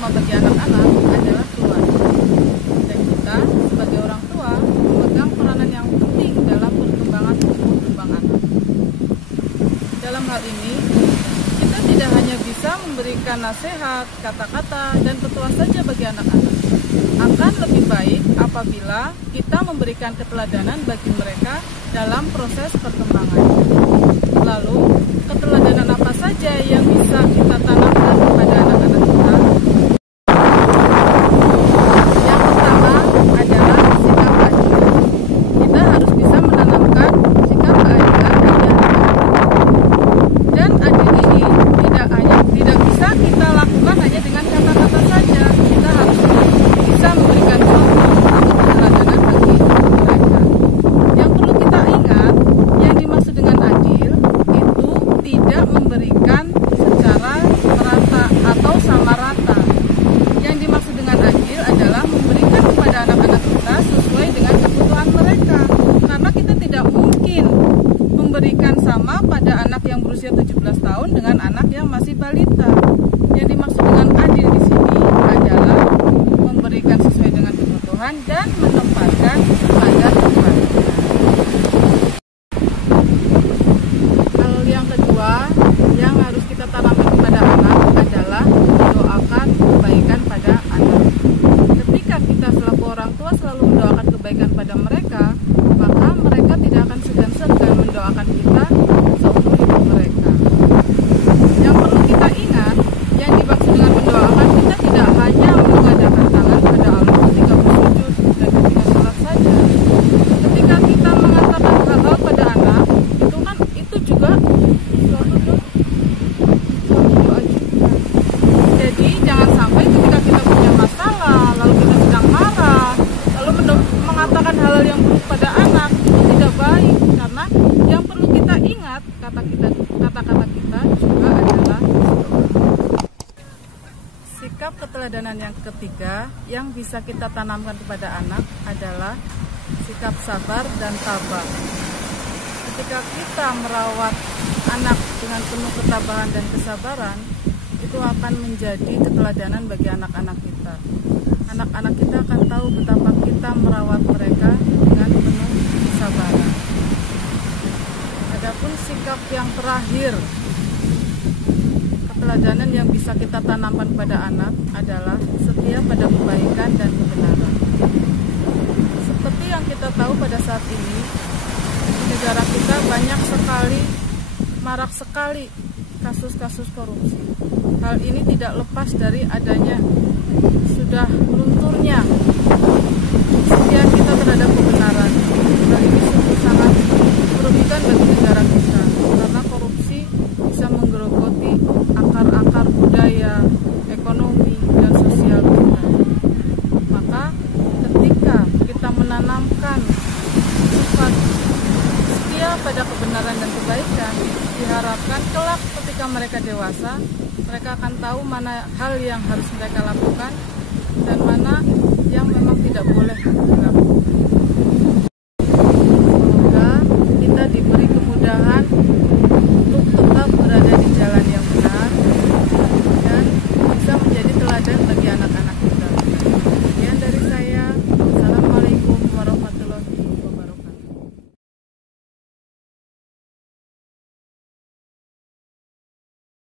utama bagi anak-anak adalah keluarga. Dan kita sebagai orang tua memegang peranan yang penting dalam perkembangan tumbuh kembang anak. Dalam hal ini, kita tidak hanya bisa memberikan nasihat, kata-kata, dan petua saja bagi anak-anak. Akan lebih baik apabila kita memberikan keteladanan bagi mereka dalam proses perkembangan. Lalu, keteladanan apa saja yang bisa kita tanamkan kepada anak-anak kita? Yang pertama adalah sikap adil. Kita harus bisa menanamkan sikap keadilan dan adil ini tidak bisa kita lakukan hanya dengan kata-kata saja. Kita harus bisa memberikan contoh atau keteladanan bagi mereka. Yang perlu kita ingat, yang dimaksud dengan adil itu tidak memberikan secara merata atau sama rata. Yang dimaksud dengan adil adalah memberikan kepada anak-anak kita sesuai dengan kebutuhan mereka. Karena kita tidak mungkin memberikan sama pada anak yang berusia 17 tahun dengan anak yang masih balita. Yang dimaksud dengan adil di sini adalah memberikan sesuai dengan kebutuhan dan menempatkan pada tempatnya. Hal yang kedua yang harus kita tanamkan kepada anak adalah mendoakan kebaikan pada anak. Ketika kita selaku orang tua selalu mendoakan kebaikan pada mereka, maka mereka tidak akan segan-segan mendoakan kita seumur hidup mereka. Yang perlu kita ingat, yang dimaksud dengan mendoakan, kita tidak hanya mengadakan tangan pada Allah ketika bersujud dan ketika sholat saja. Ketika kita mengatakan hal-hal pada anak, itu juga suatu doa juga. Jadi jangan sampai ketika kita punya masalah, lalu kita sedang marah, lalu mengatakan hal-hal yang buruk pada anak, itu tidak baik. Karena yang perlu kita ingat, kata-kata kita juga adalah doa. Sikap keteladanan yang ketiga yang bisa kita tanamkan kepada anak adalah sikap sabar dan tabah. Ketika kita merawat anak dengan penuh ketabahan dan kesabaran, itu akan menjadi keteladanan bagi anak-anak kita. Anak-anak kita akan tahu betapa kita merawat mereka dengan penuh kesabaran. Adapun sikap yang terakhir, keteladanan yang bisa kita tanamkan pada anak adalah setia pada kebaikan dan kebenaran. Seperti yang kita tahu pada saat ini, di negara kita marak sekali kasus-kasus korupsi. Hal ini tidak lepas dari adanya sudah lunturnya setia kita terhadap kebenaran. Hal ini sungguh sangat merugikan bagi negara kita, karena korupsi bisa menggerogoti akar-akar budaya, ekonomi, dan sosial kita. Maka ketika kita menanamkan sifat setia pada kebenaran dan kebaikan, diharapkan kelak ketika mereka dewasa, mereka akan tahu mana hal yang harus mereka lakukan dan mana yang memang tidak boleh dilakukan.